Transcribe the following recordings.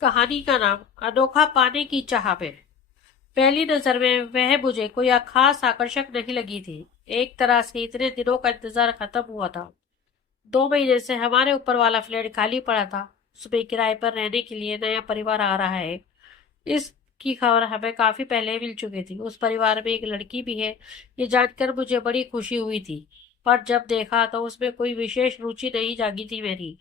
कहानी का नाम अनोखा पाने की चाह में। पहली नजर में वह मुझे कोई खास आकर्षक नहीं लगी थी। एक तरह से इतने दिनों का इंतजार खत्म हुआ था। 2 महीने से हमारे ऊपर वाला फ्लैट खाली पड़ा था। उसमें किराए पर रहने के लिए नया परिवार आ रहा है। इसकी खबर हमें काफी पहले मिल चुकी थी। उस परिवार में एक लड़की भी है। ये जानकर मुझे बड़ी खुशी हुई थी। पर जब देखा तो उसमें कोई विशेष रुचि नहीं जागी थी मेरी।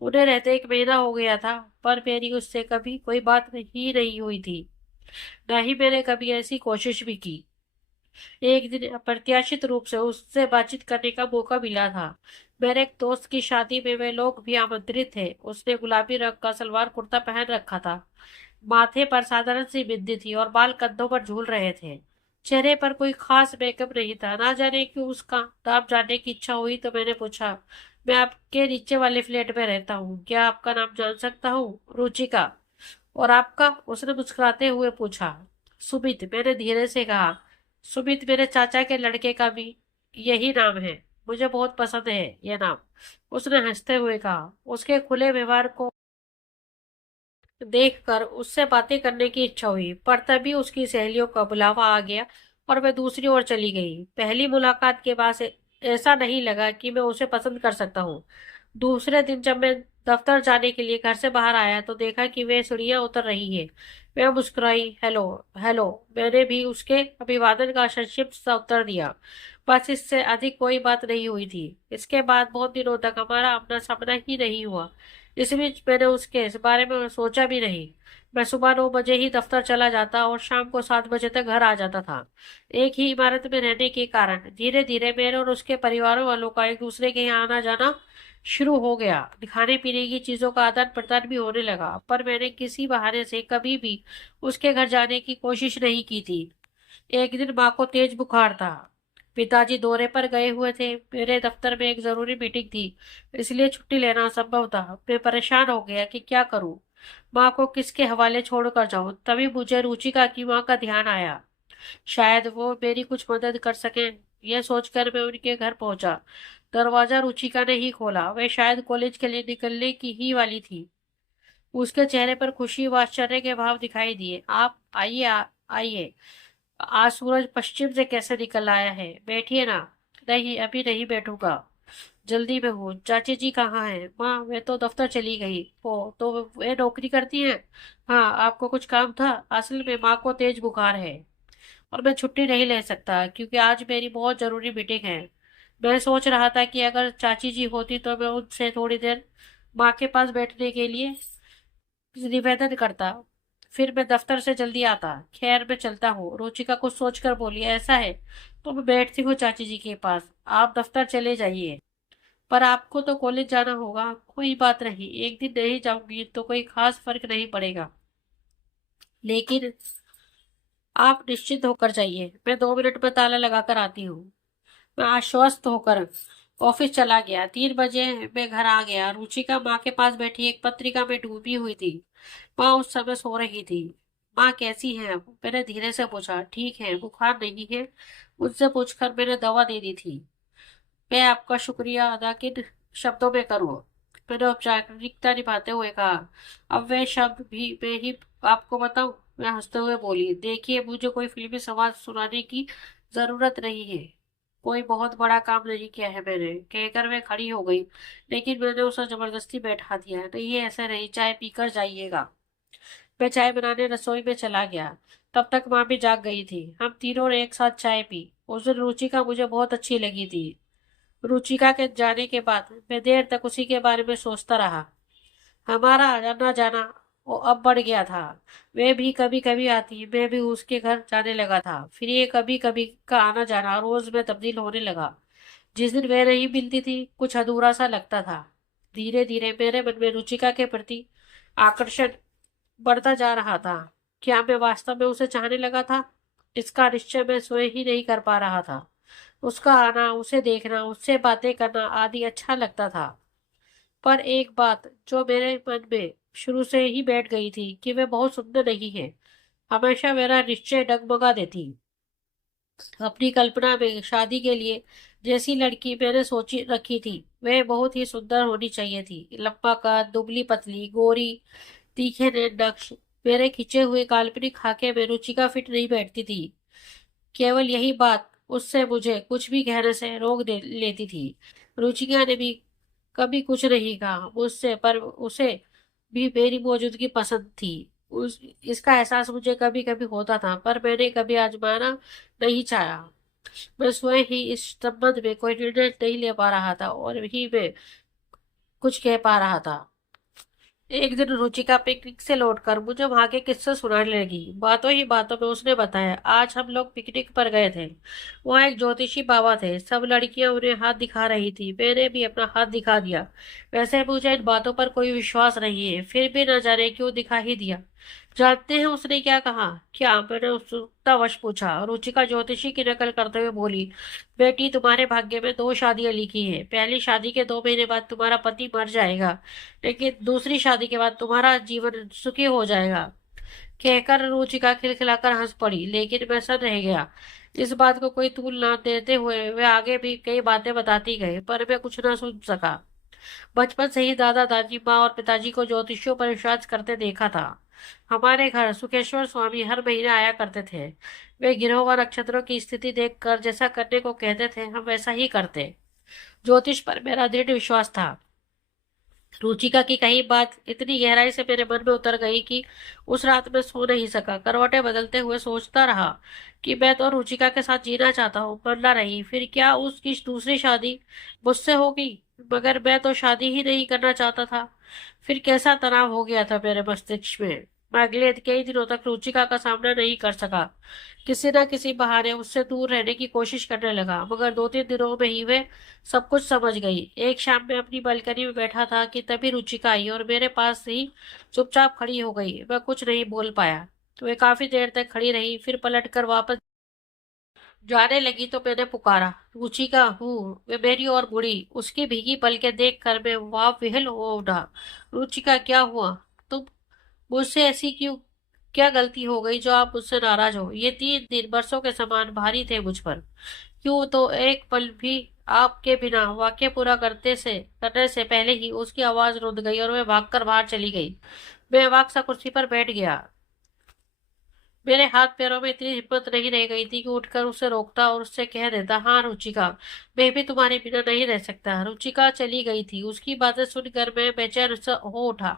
उन्हें रहते 1 महीना हो गया था। पर मेरी उससे कभी कोई बात ही नहीं हुई थी। न ही मैंने कभी ऐसी कोशिश भी की। एक दिन अप्रत्याशित रूप से उससे बातचीत करने का मौका मिला था। मेरे एक दोस्त की शादी में वे लोग भी आमंत्रित थे। उसने गुलाबी रंग का सलवार कुर्ता पहन रखा था। माथे पर साधारण सी बिंदी थी और बाल कंधों पर झूल रहे थे। चेहरे पर कोई खास मेकअप नहीं था। ना जाने क्यों उसका नाम जानने की इच्छा हुई तो मैंने पूछा, मैं आपके नीचे वाले फ्लैट में रहता हूँ, क्या आपका नाम जान सकता हूँ? रुचिका। और आपका? उसने मुस्कुराते हुए पूछा। सुमित, मैंने धीरे से कहा। सुमित मेरे चाचा के लड़के का भी यही नाम है। मुझे बहुत पसंद है यह नाम, उसने हंसते हुए कहा। उसके खुले व्यवहार को देखकर उससे बातें करने की इच्छा हुई, पर तभी उसकी सहेलियों का बुलावा आ गया और वह दूसरी ओर चली गई। पहली मुलाकात के बाद ऐसा नहीं लगा कि मैं उसे पसंद कर सकता हूँ। दूसरे दिन जब मैं दफ्तर जाने के लिए घर से बाहर आया तो देखा कि वह सीढ़ियां उतर रही है। वह मुस्कुराई। हेलो। हेलो। मैंने भी उसके अभिवादन का संक्षिप्त सा उत्तर दिया। बस इससे अधिक कोई बात नहीं हुई थी। इसके बाद बहुत दिनों तक हमारा आमना सामना ही नहीं हुआ। इस बीच मैंने उसके इस बारे में सोचा भी नहीं। मैं सुबह 9 बजे ही दफ्तर चला जाता और शाम को 7 बजे तक घर आ जाता था। एक ही इमारत में रहने के कारण धीरे धीरे मेरे और उसके परिवारों वालों का एक दूसरे के यहाँ आना जाना शुरू हो गया। खाने पीने की चीजों का आदान प्रदान भी होने लगा, पर मैंने किसी बहाने से कभी भी उसके घर जाने की कोशिश नहीं की थी। एक दिन माँ को तेज बुखार था। पिताजी दौरे पर गए हुए थे। मेरे दफ्तर में एक जरूरी मीटिंग थी, इसलिए छुट्टी लेना असंभव था। मैं परेशान हो गया कि क्या करूं, माँ को किसके हवाले छोड़कर जाऊं। तभी मुझे रुचिका की माँ का ध्यान आया। शायद वो मेरी कुछ मदद कर सके। यह सोचकर मैं उनके घर पहुंचा। दरवाजा रुचिका ने ही खोला। वह शायद कॉलेज के लिए निकलने की ही वाली थी। उसके चेहरे पर खुशी व आश्चर्य के भाव दिखाई दिए। आप आइए, आइए। आज सूरज पश्चिम से कैसे निकल आया है, बैठिए ना। नहीं, अभी नहीं बैठूंगा, जल्दी में हूँ। चाची जी कहाँ हैं? माँ, वे तो दफ्तर चली गई। ओ, तो वे नौकरी करती हैं? हाँ, आपको कुछ काम था? असल में माँ को तेज बुखार है और मैं छुट्टी नहीं ले सकता क्योंकि आज मेरी बहुत जरूरी मीटिंग है। मैं सोच रहा था कि अगर चाची जी होती तो मैं उनसे थोड़ी देर माँ के पास बैठने के लिए निवेदन करता, फिर मैं दफ्तर से जल्दी आता। खैर, मैं चलता हूँ। रुचिका कुछ सोचकर बोली, ऐसा है तो मैं बैठती हूँ चाची जी के पास, आप दफ्तर चले जाइए। पर आपको तो कॉलेज जाना होगा। कोई बात नहीं, एक दिन नहीं जाऊंगी तो कोई खास फर्क नहीं पड़ेगा, लेकिन आप निश्चिंत होकर जाइए, मैं 2 मिनट में ताला लगाकर आती हूँ। मैं आश्वस्त होकर ऑफिस चला गया। 3 बजे मैं घर आ गया। रुचिका माँ के पास बैठी एक पत्रिका में डूबी हुई थी। माँ उस समय सो रही थी। माँ कैसी है अब? मैंने धीरे से पूछा। ठीक है, बुखार नहीं है, मुझसे पूछकर मैंने दवा दे दी थी। मैं आपका शुक्रिया अदा किन शब्दों में करूँ? मैंने औपचारिकता निभाते हुए कहा। अब वे शब्द भी मैं ही आपको बताऊं? मैं हंसते हुए बोली, देखिए, मुझे कोई फिल्मी संवाद सुनाने की जरूरत नहीं है। कोई बहुत बड़ा काम नहीं किया है मैंने, कहकर मैं खड़ी हो गई। लेकिन मैंने उसे जबरदस्ती बैठा दिया। नहीं, ऐसा नहीं, चाय पीकर जाइएगा। मैं चाय बनाने रसोई में चला गया। तब तक माँ भी जाग गई थी। हम तीनों ने एक साथ चाय पी। उस दिन रुचिका मुझे बहुत अच्छी लगी थी। रुचिका के जाने के बाद मैं देर तक उसी के बारे में सोचता रहा। हमारा आना जाना वो अब बढ़ गया था। वे भी कभी कभी आती, मैं भी उसके घर जाने लगा था। फिर ये कभी कभी का आना जाना रोज में तब्दील होने लगा। जिस दिन वे नहीं मिलती थी, कुछ अधूरा सा लगता था। धीरे धीरे मेरे मन में रुचिका के प्रति आकर्षण बढ़ता जा रहा था। क्या मैं वास्तव में उसे चाहने लगा था? इसका निश्चय मैं स्वयं ही नहीं कर पा रहा था। उसका आना, उसे देखना, उससे बातें करना आदि अच्छा लगता था। पर एक बात जो मेरे मन में शुरू से ही बैठ गई थी कि वे बहुत सुंदर नहीं है, हमेशा मेरा निश्चय डगमगा देती। अपनी कल्पना में शादी के लिए जैसी लड़की मैंने सोची रखी थी, वह बहुत ही सुंदर होनी चाहिए थी। लंबा कद, दुबली पतली, गोरी, तीखे ने नक्श मेरे खींचे हुए काल्पनिक खाके में रुचिका फिट नहीं बैठती थी। केवल यही बात उससे मुझे कुछ भी कहने से रोक दे लेती थी। रुचिका ने भी कभी कुछ नहीं कहा मुझसे, पर उसे भी मेरी मौजूदगी पसंद थी। उस इसका एहसास मुझे कभी कभी होता था, पर मैंने कभी आजमाना नहीं चाहा। मैं स्वयं ही इस संबंध में कोई निर्णय नहीं ले पा रहा था और ही मैं कुछ कह पा रहा था। एक दिन रुचिका पिकनिक से लौटकर मुझे वहां के किस्से सुनाने लगी। बातों ही बातों में उसने बताया, आज हम लोग पिकनिक पर गए थे। वहाँ एक ज्योतिषी बाबा थे। सब लड़कियां उन्हें हाथ दिखा रही थी। मैंने भी अपना हाथ दिखा दिया। वैसे मुझे इन बातों पर कोई विश्वास नहीं है, फिर भी न जाने क्यों दिखा ही दिया। जानते हैं उसने क्या कहा? क्या? मैंने उत्सुकतावश पूछा। रुचिका ज्योतिषी की नकल करते हुए बोली, बेटी, तुम्हारे भाग्य में 2 शादियां लिखी हैं। पहली शादी के 2 महीने बाद तुम्हारा पति मर जाएगा, लेकिन दूसरी शादी के बाद तुम्हारा जीवन सुखी हो जाएगा। कहकर रुचिका खिलखिलाकर हंस पड़ी, लेकिन मैं सर रह गया। इस बात को कोई तूल न देते हुए वे आगे भी कई बातें बताती गए, पर मैं कुछ न सुन सका। बचपन से ही दादा दादी, माँ और पिताजी को ज्योतिषियों पर विश्वास करते देखा था। हमारे घर सुखेश्वर स्वामी हर महीने आया करते थे। वे गिरोह व नक्षत्रों की स्थिति देखकर जैसा करने को कहते थे, हम वैसा ही करते। ज्योतिष पर मेरा दृढ़ विश्वास था। रुचिका की कही बात इतनी गहराई से मेरे मन में उतर गई कि उस रात में सो नहीं सका। करवटें बदलते हुए सोचता रहा कि मैं तो रुचिका के साथ जीना चाहता हूँ, मरना नहीं। फिर क्या उसकी दूसरी शादी मुझसे होगी? मगर मैं तो शादी ही नहीं करना चाहता था। फिर कैसा तनाव हो गया था मेरे मस्तिष्क में। मैं अगले कई दिनों तक रुचिका का सामना नहीं कर सका। किसी न किसी बहाने उससे दूर रहने की कोशिश करने लगा, मगर 2-3 दिनों में ही वे सब कुछ समझ गई। एक शाम में अपनी बालकनी में बैठा था कि तभी रुचिका आई और मेरे पास ही चुपचाप खड़ी हो गई। मैं कुछ नहीं बोल पाया तो वे काफी देर तक खड़ी रही, फिर पलटकर वापस जाने लगी तो मैंने पुकारा, रुचिका हूँ। वे मेरी ओर मुड़ी। उसकी भीगी पलकें देख कर मैं वाह विहल हो उठा। रुचिका, क्या हुआ? तुम मुझसे ऐसी क्यों? क्या गलती हो गई जो आप मुझसे नाराज हो? ये 3 दिन बरसों के समान भारी थे मुझ पर। क्यों तो एक पल भी आपके बिना वाक्य पूरा करने से पहले ही उसकी आवाज रुक गई और वह भागकर बाहर चली गई। मैं अवाक सा कुर्सी पर बैठ गया। मेरे हाथ पैरों में इतनी हिम्मत नहीं रह गई थी कि उठकर उसे रोकता और उससे कह देता, हाँ रुचिका, मैं भी तुम्हारे बिना नहीं रह सकता। रुचिका चली गई थी। उसकी बातें सुनकर मैं बेचैन सा हो उठा।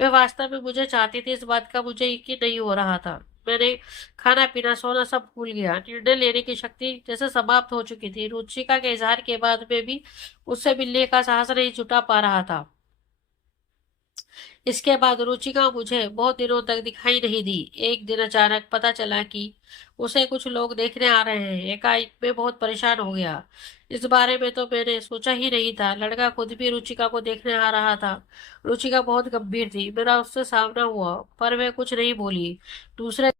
मैं वास्तव में मुझे चाहती थी, इस बात का मुझे यकीन नहीं हो रहा था। मैंने खाना पीना सोना सब भूल गया। निर्णय लेने की शक्ति जैसे समाप्त हो चुकी थी। रुचिका के इजहार के बाद में भी उससे मिलने का साहस नहीं जुटा पा रहा था। इसके बाद रुचिका मुझे बहुत दिनों तक दिखाई नहीं दी। एक दिन अचानक पता चला कि उसे कुछ लोग देखने आ रहे हैं। एकाएक मैं बहुत परेशान हो गया। इस बारे में तो मैंने सोचा ही नहीं था। लड़का खुद भी रुचिका को देखने आ रहा था। रुचिका बहुत गंभीर थी। मेरा उससे सामना हुआ, पर वह कुछ नहीं बोली। दूसरे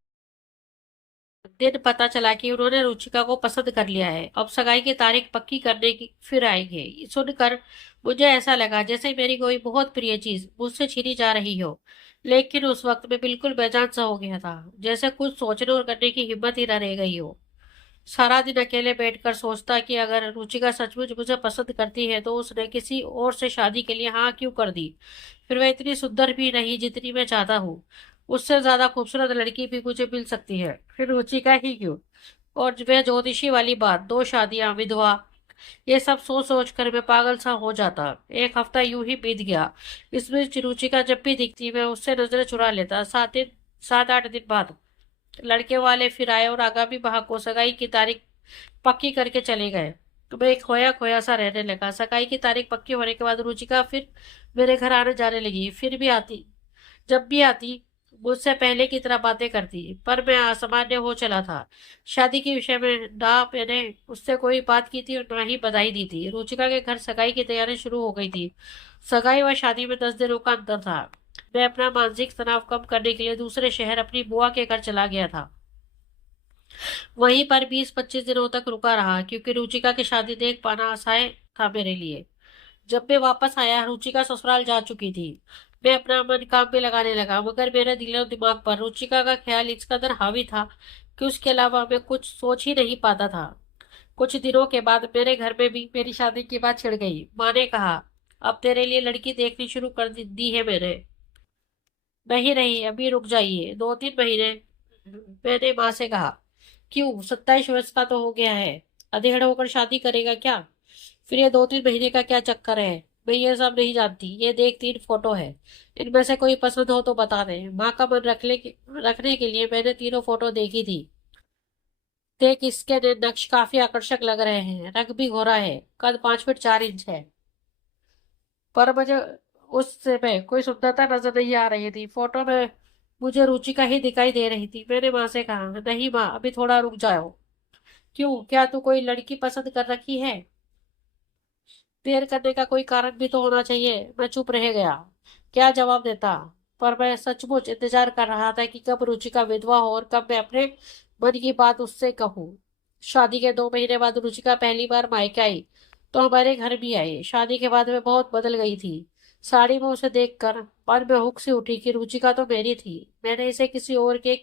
दिन पता चला कि उन्होंने रुचिका को पसंद कर लिया है। अब सगाई की तारीख पक्की करने की फिर आएंगे। ये सुनकर मुझे ऐसा लगा जैसे मेरी कोई बहुत प्रिय चीज मुझसे छीनी जा रही हो। लेकिन उस वक्त मैं बिल्कुल बेजान सा हो गया था, जैसे कुछ सोचने और करने की हिम्मत ही न रह गई हो। सारा दिन अकेले बैठकर सोचता कि अगर रुचिका सचमुच मुझे पसंद करती है तो उसने किसी और से शादी के लिए हाँ क्यों कर दी? फिर वह इतनी सुंदर भी नहीं जितनी मैं चाहता हूँ। उससे ज्यादा खूबसूरत लड़की भी मुझे मिल सकती है, फिर रुचिका ही क्यों? और वह ज्योतिषी वाली बात, 2 शादियां, विधवा, ये सब सोच सोच कर मैं पागल सा हो जाता। एक हफ्ता यूं ही बीत गया। इस बीच रुचिका जब भी दिखती मैं उससे नजरें चुरा लेता। 7-8 दिन बाद लड़के वाले फिर आए और आगामी माह को सगाई की तारीख पक्की करके चले गए। तो मैं एक खोया खोया सा रहने लगा। सगाई की तारीख पक्की होने के बाद रुचिका फिर मेरे घर आने जाने लगी। फिर भी आती, जब भी आती मुझसे पहले की तरह बातें करती, पर मैं असामान्य हो चला था। शादी के विषय में ना मैंने उससे कोई बात की थी और ना ही बधाई दी थी। रुचिका के घर सगाई की तैयारी शुरू हो गई थी। सगाई व शादी में 10 दिनों का अंतर था। मैं अपना मानसिक तनाव कम करने के लिए दूसरे शहर अपनी बुआ के घर चला गया था। वहीं पर 20-25 दिनों तक रुका रहा, क्योंकि रुचिका की शादी देख पाना असहाय था मेरे लिए। जब मैं वापस आया, रुचिका ससुराल जा चुकी थी। मैं अपना मन काम में लगाने लगा, मगर मेरे दिल और दिमाग पर रुचिका का ख्याल इस कदर हावी था कि उसके अलावा मैं कुछ सोच ही नहीं पाता था। कुछ दिनों के बाद मेरे घर में भी मेरी शादी की बात छिड़ गई। माँ ने कहा, अब तेरे लिए लड़की देखनी शुरू कर दी है मैंने। नहीं नहीं, अभी रुक जाइए 2-3 महीने, मैंने माँ से कहा। क्यों, 27 वर्ष का तो हो गया है, अधेड़ होकर शादी करेगा क्या? फिर ये 2-3 महीने का क्या चक्कर है? मैं ये सब नहीं जानती। ये देख, 3 फोटो है, इनमें से कोई पसंद हो तो बता दे। माँ का मन रखने के लिए मैंने तीनों फोटो देखी थी। देख, इसके नक्श काफी आकर्षक लग रहे हैं, रंग भी गोरा है, कद 5 फीट 4 इंच है। पर मुझे उस समय कोई सुंदरता नजर नहीं आ रही थी। फोटो में मुझे रुचिका ही दिखाई दे रही थी। मैंने माँ से कहा, नहीं माँ, अभी थोड़ा रुक जाओ। क्यों, क्या तू कोई लड़की पसंद कर रखी है? देर करने का कोई कारण भी तो होना चाहिए। मैं चुप रह गया, क्या जवाब देता। पर मैं सचमुच इंतजार कर रहा था कि कब रुचिका विधवा हो और कब मैं अपने मन की बात उससे कहूँ। शादी के 2 महीने बाद रुचिका पहली बार मायके आई, तो हमारे घर भी आई। शादी के बाद मैं बहुत बदल गई थी। साड़ी में उसे देखकर मन में हुक सी उठी कि रुचिका तो मेरी थी। मैंने इसे किसी और के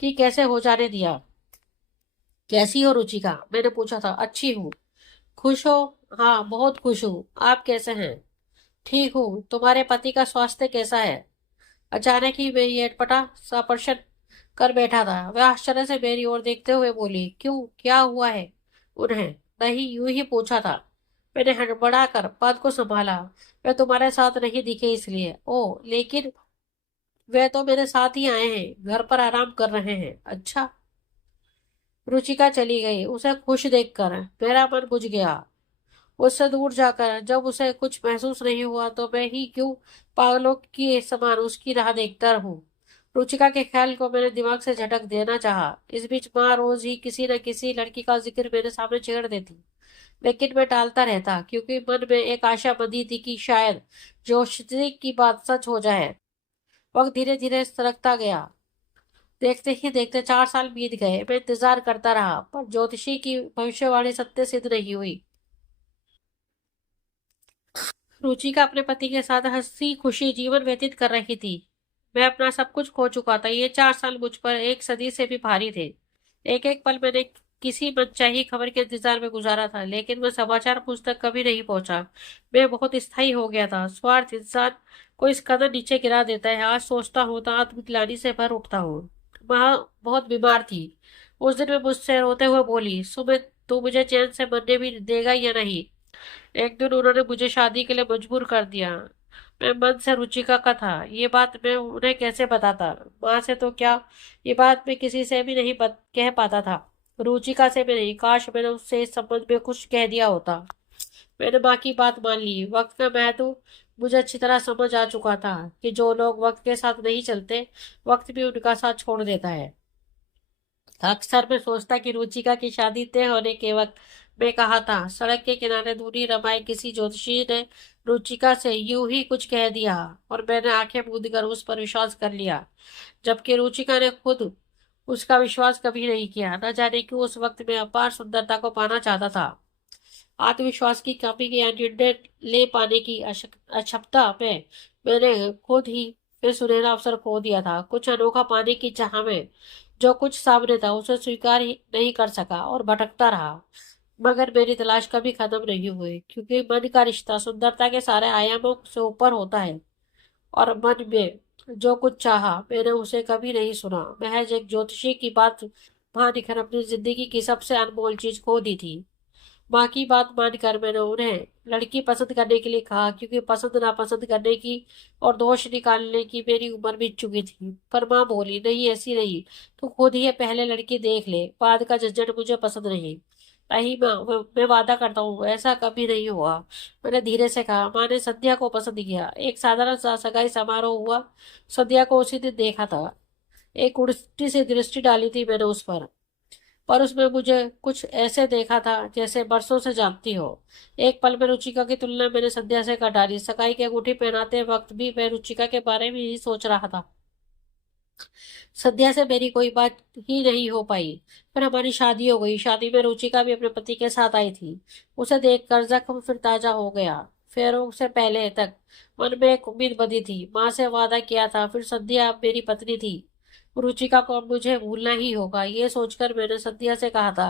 की कैसे हो जाने दिया। कैसी हो रुचिका, मैंने पूछा था। अच्छी हूँ। खुश हो? हाँ, बहुत खुश हूँ। आप कैसे हैं? ठीक हूँ। तुम्हारे पति का स्वास्थ्य कैसा है? अचानक ही वे ये अटपटा सा प्रश्न कर बैठा था। वह आश्चर्य से मेरी ओर देखते हुए बोली, क्यों, क्या हुआ है उन्हें? नहीं, यूं ही पूछा था। मैंने हड़बड़ा कर पद को संभाला। वे तुम्हारे साथ नहीं दिखे इसलिए। ओ, लेकिन वे तो मेरे साथ ही आए हैं, घर पर आराम कर रहे हैं। अच्छा। रुचिका चली गई। उसे खुश देखकर मेरा मन बुझ गया। उससे दूर जाकर जब उसे कुछ महसूस नहीं हुआ, तो मैं ही क्यों पागलों की समान उसकी राह देखता रहूं। रुचिका के ख्याल को मेरे दिमाग से झटक देना चाहा। इस बीच माँ रोज ही किसी न किसी लड़की का जिक्र मेरे सामने छेड़ देती, लेकिन मैं टालता रहता, क्योंकि मन में एक आशा बंधी थी कि शायद जोशी की बात सच हो जाए। वक्त धीरे धीरे सरकता गया। देखते ही देखते 4 साल बीत गए। मैं इंतजार करता रहा, पर ज्योतिषी की भविष्यवाणी सत्य सिद्ध नहीं हुई। रुचिका अपने पति के साथ हंसी खुशी जीवन व्यतीत कर रही थी। मैं अपना सब कुछ खो चुका था। ये 4 साल मुझ पर एक सदी से भी भारी थे। एक एक पल मैंने किसी मनचाही खबर के इंतजार में गुजारा था, लेकिन वह समाचार मुझ तक कभी नहीं पहुंचा। मैं बहुत स्थायी हो गया था। स्वार्थ इंसान को इस कदर नीचे गिरा देता है। आज सोचता हूँ तो आत्मग्लानि से भर उठता हूँ। माँ बहुत बीमार थी। उस दिन वे मुझसे रोते हुए बोली, सुमित, तू मुझे चैन से मरने भी देगा या नहीं? एक दिन उन्होंने मुझे शादी के लिए मजबूर कर दिया। मैं मन से रुचिका का था। ये बात मैं उन्हें कैसे बताता? माँ से तो क्या, ये बात मैं किसी से भी नहीं कह पाता था। रुचिका से भी नहीं। काश मैंने उससे इस संबंध में कुछ कह दिया होता। मैंने माँ की बात मान ली। वक्त का महत्व मुझे अच्छी तरह समझ आ चुका था कि जो लोग वक्त के साथ नहीं चलते, वक्त भी उनका साथ छोड़ देता है। अक्सर मैं सोचता कि रुचिका की शादी तय होने के वक्त मैं कहा था। सड़क के किनारे दूरी रमाए किसी ज्योतिषी ने रुचिका से यूं ही कुछ कह दिया, और मैंने आंखें मूंद कर उस पर विश्वास कर लिया, जबकि रुचिका ने खुद उसका विश्वास कभी नहीं किया। न जाने क्यों उस वक्त मैं अपार सुंदरता को पाना चाहता था। आत्मविश्वास की कमी या निर्णय ले पाने की अक्षमता में मैंने खुद ही फिर सुनहरा अवसर खो दिया था। कुछ अनोखा पाने की चाह में जो कुछ सामने था उसे स्वीकार ही नहीं कर सका और भटकता रहा। मगर मेरी तलाश कभी खत्म नहीं हुई, क्योंकि मन का रिश्ता सुंदरता के सारे आयामों से ऊपर होता है। और मन में जो कुछ चाहा, मैंने उसे कभी नहीं सुना। महज एक ज्योतिषी की बात मानकर अपनी जिंदगी की सबसे अनमोल चीज खो दी थी। माँ की बात मानकर मैंने उन्हें लड़की पसंद करने के लिए कहा, क्योंकि पसंद नापसंद करने की और दोष निकालने की मेरी उम्र बीत चुकी थी। पर माँ बोली, नहीं, ऐसी नहीं, तू खुद ही ये पहले लड़की देख ले, बाद का झंझट मुझे पसंद नहीं। नहीं माँ, मैं वादा करता हूँ ऐसा कभी नहीं हुआ। मैंने धीरे से कहा। माँ ने संध्या को पसंद किया। एक साधारण सा सगाई समारोह हुआ। संध्या को उसी दिन देखा था। एक उल्टी सी दृष्टि डाली थी मैंने उस पर उसमें मुझे कुछ ऐसे देखा था जैसे बरसों से जानती हो। एक पल में रुचिका की तुलना मैंने संध्या से कर डाली। सगाई की अंगूठी पहनाते वक्त भी मैं रुचिका के बारे में ही सोच रहा था। संध्या से मेरी कोई बात ही नहीं हो पाई। फिर हमारी शादी हो गई। शादी में रुचिका भी अपने पति के साथ आई थी। उसे देखकर जख्म फिर ताजा हो गया। फेरों से पहले तक मन में एक उम्मीद बंधी थी। माँ से वादा किया था, फिर संध्या अब मेरी पत्नी थी। रुचिका को अब मुझे भूलना ही होगा। ये सोचकर मैंने संध्या से कहा था,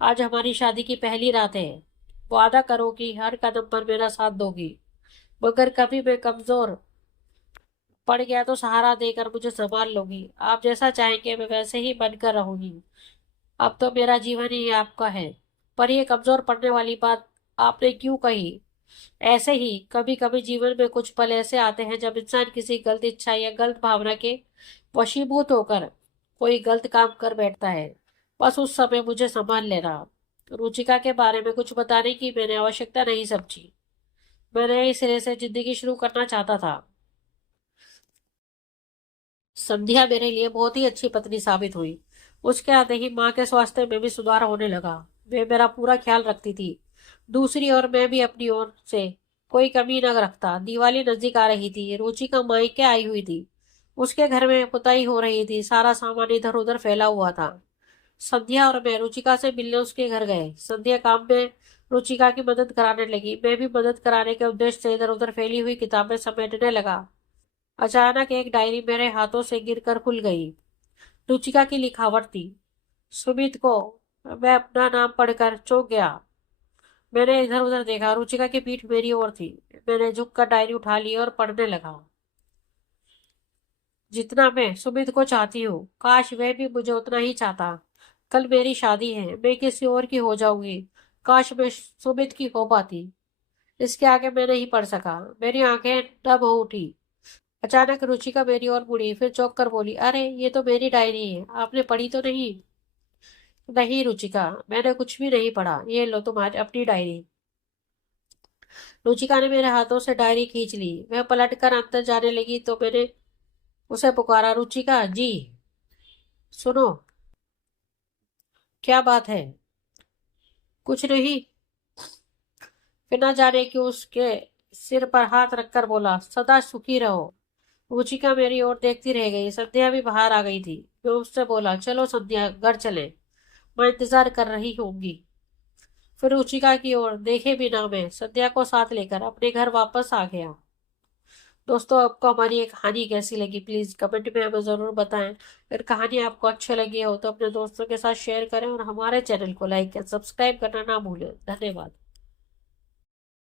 आज हमारी शादी की पहली रात है। वादा करो कि हर कदम पर मेरा साथ दोगी। मगर कभी मैं कमजोर पड़ गया तो सहारा देकर मुझे संभाल लोगी। आप जैसा चाहेंगे मैं वैसे ही बनकर रहूंगी। अब तो मेरा जीवन ही आपका है। पर ये कमजोर पड़ने वाली बात आपने क्यों कही? ऐसे ही कभी कभी जीवन में कुछ पल ऐसे आते हैं जब इंसान किसी गलत इच्छा या गलत भावना के वशीभूत होकर कोई गलत काम कर बैठता है। बस उस समय मुझे संभाल लेना। रुचिका के बारे में कुछ बताने की मैंने आवश्यकता नहीं समझी। मैं नए सिरे से जिंदगी शुरू करना चाहता था। संध्या मेरे लिए बहुत ही अच्छी पत्नी साबित हुई। उसके आते ही माँ के स्वास्थ्य में भी सुधार होने लगा। वे मेरा पूरा ख्याल रखती थी। दूसरी ओर मैं भी अपनी ओर से कोई कमी न रखता। दिवाली नजदीक आ रही थी। रुचिका मायके आई हुई थी। उसके घर में पुताई हो रही थी। सारा सामान इधर उधर फैला हुआ था। संध्या और मैं रुचिका से मिलने उसके घर गए। संध्या काम में रुचिका की मदद कराने लगी। मैं भी मदद कराने के उद्देश्य से इधर उधर फैली हुई किताबें समेटने लगा। अचानक एक डायरी मेरे हाथों से गिरकर खुल गई। रुचिका की लिखावट थी। सुमित को। मैं अपना नाम पढ़कर चौंक गया। मैंने इधर उधर देखा। रुचिका की पीठ मेरी ओर थी। मैंने झुककर डायरी उठा ली और पढ़ने लगा। जितना मैं सुमित को चाहती हूँ, काश वह भी मुझे उतना ही चाहता। कल मेरी शादी है। मैं किसी और की हो जाऊंगी। काश मैं सुमित की हो पाती। इसके आगे मैं नहीं पढ़ सका। मेरी आंखें नम हो उठी। अचानक रुचिका मेरी ओर मुड़ी, फिर चौंक कर बोली, अरे ये तो मेरी डायरी है। आपने पढ़ी तो नहीं? नहीं रुचिका, मैंने कुछ भी नहीं पढ़ा। ये लो तुम्हारी अपनी डायरी। रुचिका ने मेरे हाथों से डायरी खींच ली। वह पलट कर अंदर जाने लगी तो मैंने उसे पुकारा, रुचिका जी, सुनो। क्या बात है? कुछ नहीं। फिर न जाने क्यों उसके सिर पर हाथ रखकर बोला, सदा सुखी रहो। रुचिका मेरी ओर देखती रह गई। संध्या भी बाहर आ गई थी। मैं उससे बोला, चलो संध्या, घर चले। मैं इंतजार कर रही होंगी। फिर रुचिका की ओर देखे बिना मैं संध्या को साथ लेकर अपने घर वापस आ गया। दोस्तों, आपको हमारी ये कहानी कैसी लगी प्लीज कमेंट में हमें जरूर बताएं। अगर कहानी आपको अच्छी लगी हो तो अपने दोस्तों के साथ शेयर करें और हमारे चैनल को लाइक या सब्सक्राइब करना ना भूलें। धन्यवाद।